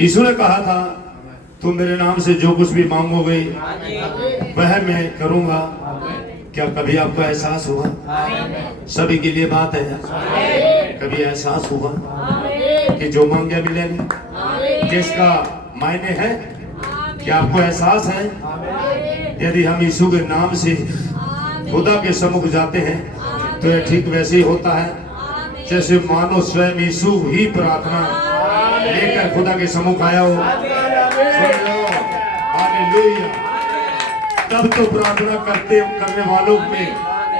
यीशु ने कहा था तुम मेरे नाम से जो कुछ भी मांगोगे वह मैं करूंगा। क्या कभी आपको एहसास हुआ? सभी के लिए बात है, कभी एहसास हुआ कि जो मांगे मिलेगा, जिसका मायने है? क्या आपको एहसास है? यदि हम यीशु के नाम से खुदा के सम्मुख जाते हैं तो यह ठीक वैसे ही होता है जैसे मानो स्वयं यीशु ही प्रार्थना लेकर खुदा के सम्मुख आया हो। हालेलुया। तब तो प्रार्थना करने वालों में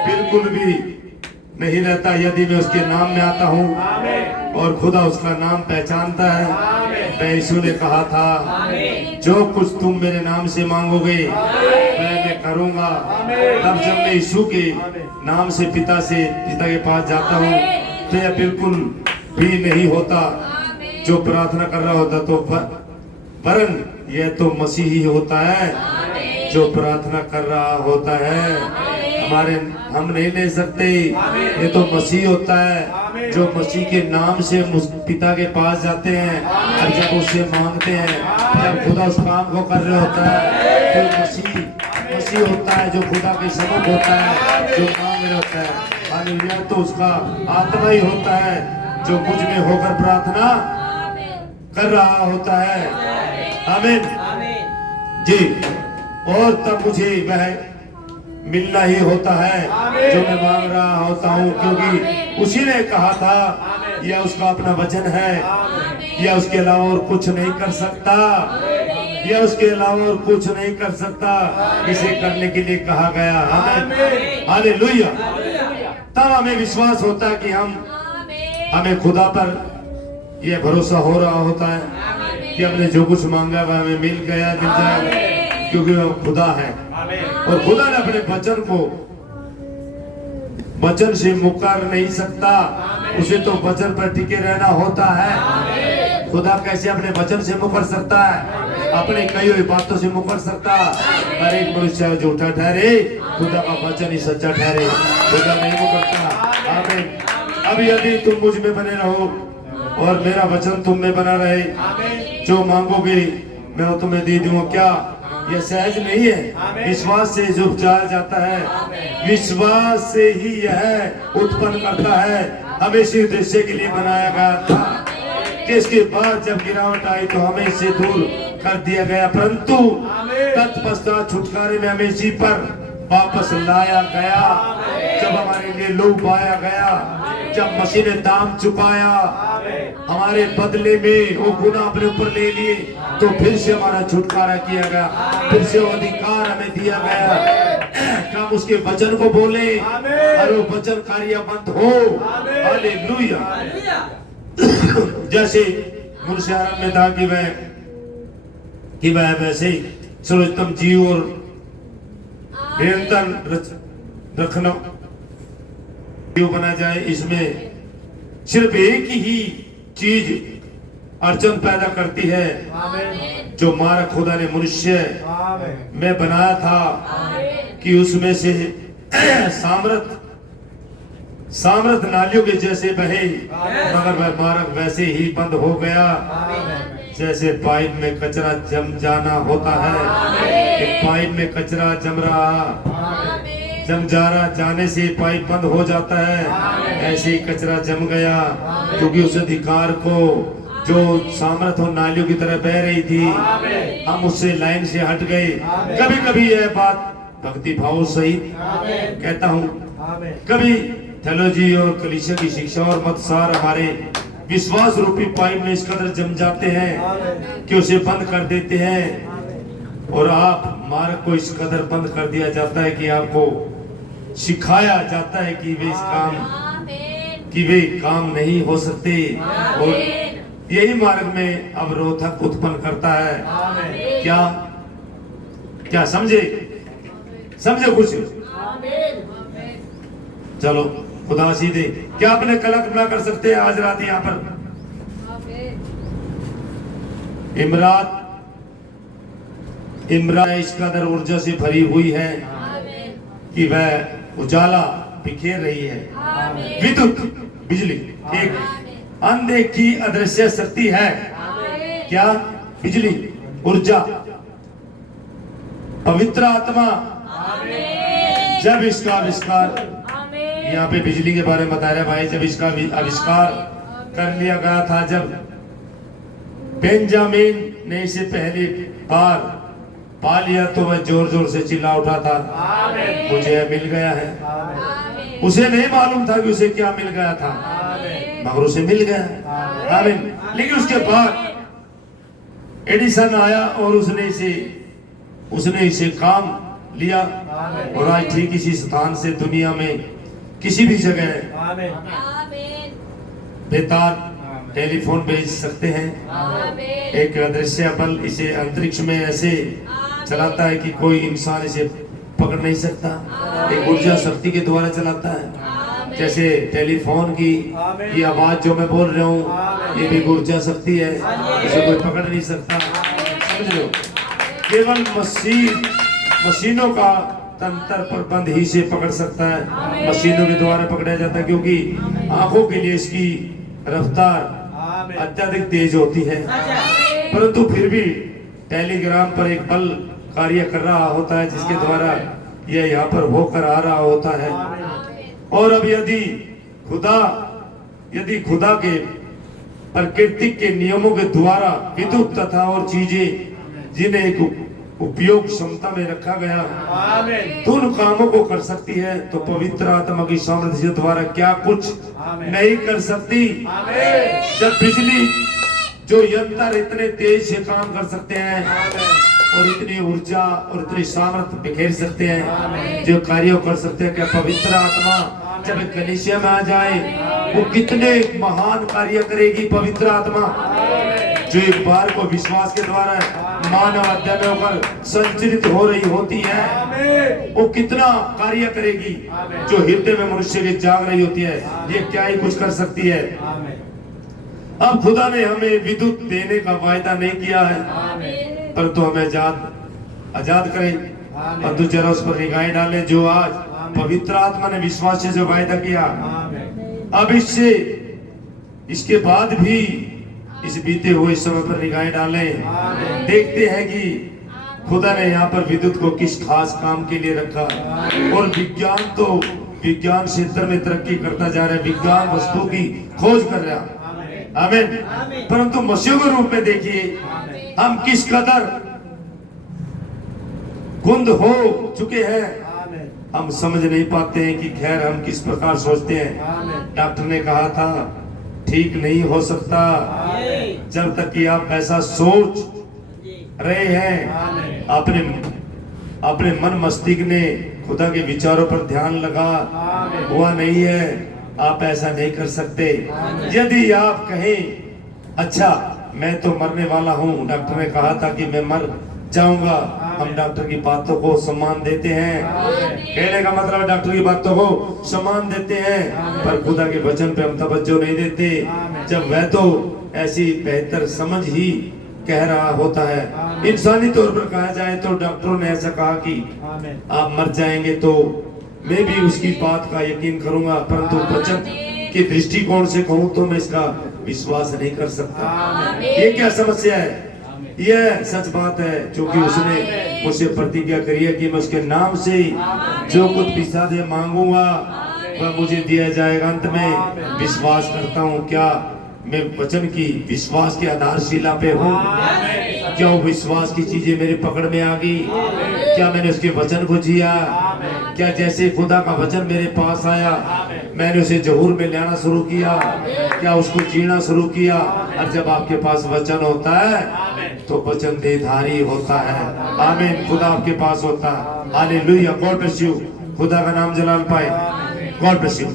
बिल्कुल भी नहीं रहता यदि मैं उसके नाम में आता हूँ और खुदा उसका नाम पहचानता है। मैं यीशु ने कहा था जो कुछ तुम मेरे नाम से मांगोगे मैं करूंगा। तब जब मैं यीशु के नाम से पिता के पास जाता हूँ तो यह बिल्कुल भी नहीं होता जो प्रार्थना कर रहा होता, तो वरन यह तो मसीह ही होता है जो प्रार्थना कर रहा होता है। हम नहीं ले सकते, ये तो मसीह होता है जो मसीह के नाम से पिता के पास जाते हैं और जब उससे मांगते हैं, जब खुदा उस काम को कर रहा होता है तो मसीह होता है जो खुदा के सम्मुख होता है, जो मांग रहा होता है। हालेलुया। तो उसका आत्मा ही होता है जो मुझ में होकर प्रार्थना कर रहा होता है। आमीन जी। और तब मुझे वह मिलना ही होता है जो मैं मांग रहा होता हूँ, क्योंकि उसी ने कहा था यह उसका अपना वचन है, यह उसके अलावा और कुछ नहीं कर सकता, यह उसके अलावा और कुछ नहीं कर सकता। इसे करने के लिए कहा गया। हमें हालेलुया। तब हमें विश्वास होता है कि हमें खुदा पर यह भरोसा हो रहा होता है कि हमने जो कुछ मांगा वह हमें मिल जाएगा, क्योंकि वह खुदा है और खुदा ने अपने वचन से मुकर नहीं सकता। उसे तो वचन पर टिके रहना होता है। खुदा कैसे अपने वचन से मुकर सकता है? अपने कई हुई बातों से मुकर सकता। हर एक मनुष्य झूठा ठहरे, खुदा का वचन ही सच्चा ठहरे। खुदा नहीं मुकरता। आमीन। अब यदि तुम मुझ में बने रहो और मेरा वचन तुम में बना रहे, जो मांगोगे मैं तुम्हें दे दूंगा। क्या यह सहज नहीं है? विश्वास से जो उपचार जाता है, विश्वास से ही यह उत्पन्न करता है। हमें इसी उद्देश्य के लिए बनाया गया था कि इसके बाद जब गिरावट आई तो हमें इससे दूर कर दिया गया, परंतु तत्पश्चात छुटकारे में हमें इसी पर वापस लाया गया। जब हमारे लिए लोभ पाया गया, जब मसीह ने दाम चुकाया, हमारे बदले में वो गुनाह अपने ऊपर ले लिए, तो फिर से हमारा छुटकारा किया गया, फिर से वो अधिकार हमें दिया गया। हम उसके वचन को बोले और वो वचन कार्यवंत हो। हालेलुया। जैसे मूसा आरंभ में था कि वह वैसे सर्वोत्तम जीव और निरंतर रखना बना जाए। इसमें सिर्फ एक ही चीज अड़चन पैदा करती है, जो हमारा खुदा ने मनुष्य में बनाया था कि उसमें से सामर्थ नालियों के जैसे बहे, मगर वह मार्ग वैसे ही बंद हो गया जैसे पाइप में कचरा जम जाना होता है। एक पाइप में कचरा जम जाने से पाइप बंद हो जाता है, ऐसे ही कचरा जम गया, क्योंकि उस अधिकार को जो सामर्थ और नालियों की तरह बह रही थी, हम उससे लाइन से हट गए। कभी कभी यह बात भक्ति भाव सहित कहता हूँ, कभी थेलोजी और कलीसिया की शिक्षा और मतसार हमारे विश्वास रूपी पाइप में इस कदर जम जाते हैं कि उसे बंद कर देते हैं, और आप मार्ग को इस कदर बंद कर दिया जाता है कि आपको सिखाया जाता है कि वे काम नहीं हो सकते, और यही मार्ग में अवरोधक उत्पन्न करता है। क्या समझे कुछ? चलो खुदा सीधे क्या अपने कल्पना कर सकते हैं आज रात यहाँ पर इमरान इस कदर ऊर्जा से भरी हुई है कि वह उजाला बिखेर रही है। विद्युत बिजली एक अनदेखी अदृश्य शक्ति है क्या? बिजली, ऊर्जा, पवित्र आत्मा। जब इसका आविष्कार, यहाँ पे बिजली के बारे में बता रहे भाई, जब इसका आविष्कार कर लिया गया था, जब बेंजामिन ने इसे पहली बार पा लिया तो वह जोर जोर से चिल्ला उठा था, मुझे मिल गया है। उसे नहीं मालूम था कि उसे क्या मिल गया था, मगर उसे मिल गया। आमीन। लेकिन उसके बाद एडिसन आया और उसने इसे काम लिया, और आज ठीक इसी स्थान से दुनिया में किसी भी जगह बेतार टेलीफोन भेज सकते हैं। एक अदृश्य बल इसे अंतरिक्ष में ऐसे चलाता है कि कोई इंसान इसे पकड़ नहीं सकता। एक ऊर्जा शक्ति के द्वारा चलाता है। जैसे टेलीफोन की ये आवाज जो मैं बोल रहा हूँ, ये भी ऊर्जा शक्ति है, इसे कोई पकड़ नहीं सकता। समझ लो, केवल मशीनों का तंत्र पर बंद ही से पकड़ सकता है। मशीनों के द्वारा पकड़ा जाता है, क्योंकि आंखों के लिए इसकी रफ्तार अत्यधिक तेज होती है। परंतु फिर भी टेलीग्राम पर एक बल कार्य कर रहा होता है, जिसके द्वारा यह यहाँ पर होकर आ रहा होता है। और अब यदि खुदा के प्राकृतिक के नियमों के द्वारा विद्युत तथा और चीजें जिन्हें एक उपयोग क्षमता में रखा गया तो उन कामों को कर सकती है, तो पवित्र आत्मा की सामर्थ्य द्वारा क्या कुछ नहीं कर सकती। जब बिजली जो यंत्र इतने तेज से काम कर सकते हैं और इतनी ऊर्जा और इतनी सामर्थ्य बिखेर सकते हैं, जो कार्य कर सकते हैं, क्या पवित्र आत्मा जब कलीसिया में आ जाए वो कितने महान कार्य करेगी। पवित्र आत्मा जो एक बार को विश्वास के द्वारा मानव अध्याय में होकर संचरित हो रही होती है, वो कितना कार्य करेगी। जो हृदय में मनुष्य के जाग रही होती है, ये क्या ही कुछ कर सकती है। अब खुदा ने हमें विद्युत देने का वायदा नहीं किया है, परंतु हमें आजाद करें और दूसरा उस पर निगाहें डालें, जो आज पवित्र आत्मा ने विश्वास से जो वायदा किया। अब इसके बाद भी इस बीते हुए समय पर निगाहें डालें, देखते हैं कि खुदा ने यहाँ पर विद्युत को किस खास काम के लिए रखा। और विज्ञान क्षेत्र में तरक्की करता जा रहा है, विज्ञान वस्तु की खोज कर रहा है। आमीन। परंतु मसीह के रूप में देखिए हम किस कदर गुंद हो चुके हैं, हम समझ नहीं पाते हैं कि खैर हम किस प्रकार सोचते हैं। डॉक्टर ने कहा था ठीक नहीं हो सकता जब तक कि आप ऐसा सोच रहे हैं। अपने मन मस्तिष्क ने खुदा के विचारों पर ध्यान लगा हुआ नहीं है, आप ऐसा नहीं कर सकते। यदि आप कहें अच्छा मैं तो मरने वाला हूँ, डॉक्टर ने कहा था कि मैं मर जाऊंगा, हम डॉक्टर की बातों को सम्मान देते हैं। कहने का मतलब डॉक्टर की बातों को सम्मान देते हैं, पर खुदा के वचन पे हम तवज्जो नहीं देते, जब वह तो ऐसी बेहतर समझ ही कह रहा होता है। इंसानी तौर पर कहा जाए तो डॉक्टरों ने ऐसा कहा कि आप मर जाएंगे, तो मैं भी उसकी बात का यकीन करूंगा, परंतु वचन के दृष्टिकोण से कहूं तो मैं इसका विश्वास नहीं कर सकता। ये क्या समस्या है? यह सच बात है, जो कि उसने मुझसे प्रतिज्ञा करी है कि मैं उसके नाम से जो कुछ पिता दे मांगूंगा वह मुझे दिया जाएगा। अंत में विश्वास करता हूँ, क्या मैं वचन की विश्वास की आधारशिला पे हूँ? क्या वो विश्वास की चीजें मेरी पकड़ में आ गई? क्या मैंने उसके वचन को जिया? क्या जैसे खुदा का वचन मेरे पास आया मैंने उसे जहूर में लाना शुरू किया? क्या उसको जीना शुरू किया? और जब आपके पास वचन होता है तो वचन देधारी होता है। आमीन। खुदा आपके पास होता है। हालेलुया। God bless you. खुदा का नाम जलाल पाए। God bless you.